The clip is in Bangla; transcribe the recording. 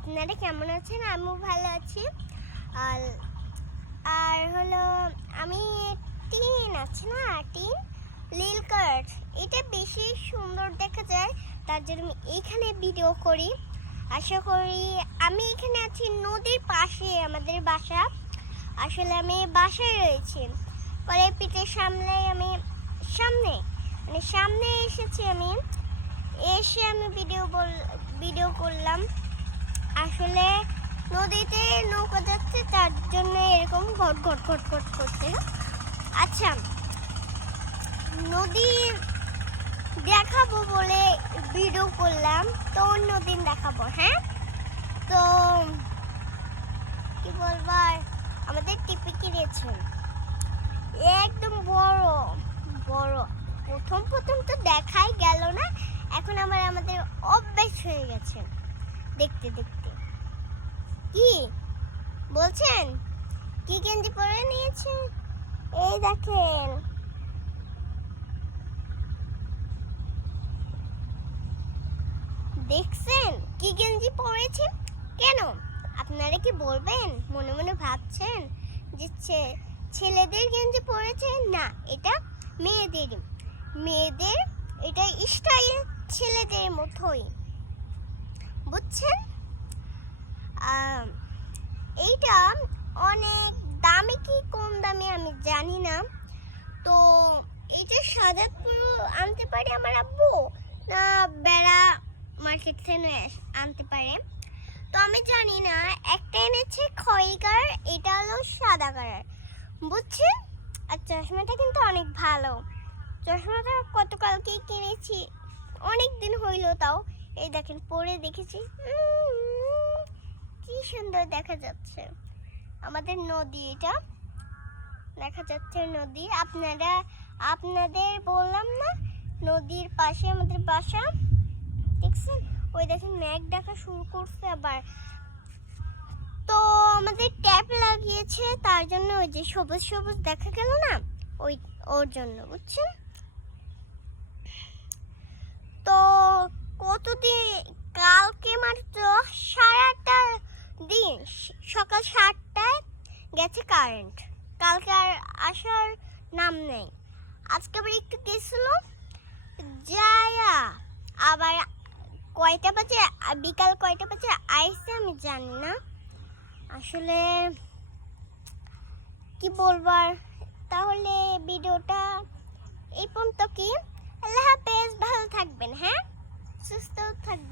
আপনারা কেমন আছেন? আমিও ভালো আছি। আর আর হলো আমি টিন আছে না, টিন নীল কালার, এটা বেশি সুন্দর দেখা যায়, তার জন্য আমি এইখানে ভিডিও করি। আশা করি আমি এখানে আছি নদীর পাশে, আমাদের বাসা। আসলে আমি বাসায় রয়েছি, পরে পিঠের সামনে সামনে এসেছি। আমি এসে ভিডিও করলাম। আসলে নদীতে নৌকা যাচ্ছে, তার জন্য এরকম ঘট ঘট ঘট ঘট করছে। আচ্ছা, নদী দেখাবো বলে ভিডিও করলাম, তো অন্যদিন দেখাবো। হ্যাঁ, তো কি বলবার, আমাদের টিপি কিনেছে একদম বড় বড়। প্রথম তো দেখাই গেল না, এখন আমাদের অভ্যাস হয়ে গেছে দেখতে দেখতে। কি বলছেন? কি গেঞ্জি পরে নিয়েছেন? এই দেখেন, দেখছেন কি গেঞ্জি পরেছে? কেন আপনারা কি বলবেন? মনে মনে ভাবছেন যে ছেলেদের গেঞ্জি পরেছে না, এটা মেয়েদের এটা স্টাইল ছেলেদের মতোই, বুঝছেন? এইটা অনেক দামি কি কম দামি আমি জানি না। তো এইটা সাজাদপুর আনতে পারে আমার আব্বু, না বেড়া মার্কেট থেকে আনতে পারে, তো আমি জানি না। একটা এনেছে খয়েরি কালার, এটা হলো সাদা কালার, বুঝছেন? আর চশমাটা কিন্তু অনেক ভালো। চশমাটা গতকালকেই কিনেছি, অনেক দিন হইল তাও। এই দেখেন, পরে দেখেছি, কি সুন্দর দেখা যাচ্ছে আমাদের নদী। এটা দেখা যাচ্ছে নদী। আপনাদের বললাম না, নদীর পাশে আমাদের বাসা, দেখছেন? ওই দেখেন মেঘ দেখা শুরু করছে আবার। তো আমাদের ট্যাপ লাগিয়েছে, তার জন্য ওই যে সবুজ সবুজ দেখা গেল না, ওর জন্য, বুঝছেন? তো কতদিন, কালকে মাত্র 8:30 দিন সকাল 7টায় গেছে কারেন্ট, কালকে আর আসার নাম নেই। আজকে আবার একটু গেছিল, যায়া আবার কয়টা বাজে, বিকাল কয়টা বাজে আইসে আমি জানি না। আসলে কি বলবার, তাহলে ভিডিওটা এই পর্যন্ত। কি, আল্লাহ হাফেজ, ভালো থাকবেন, হ্যাঁ, সুস্থ থাকবেন।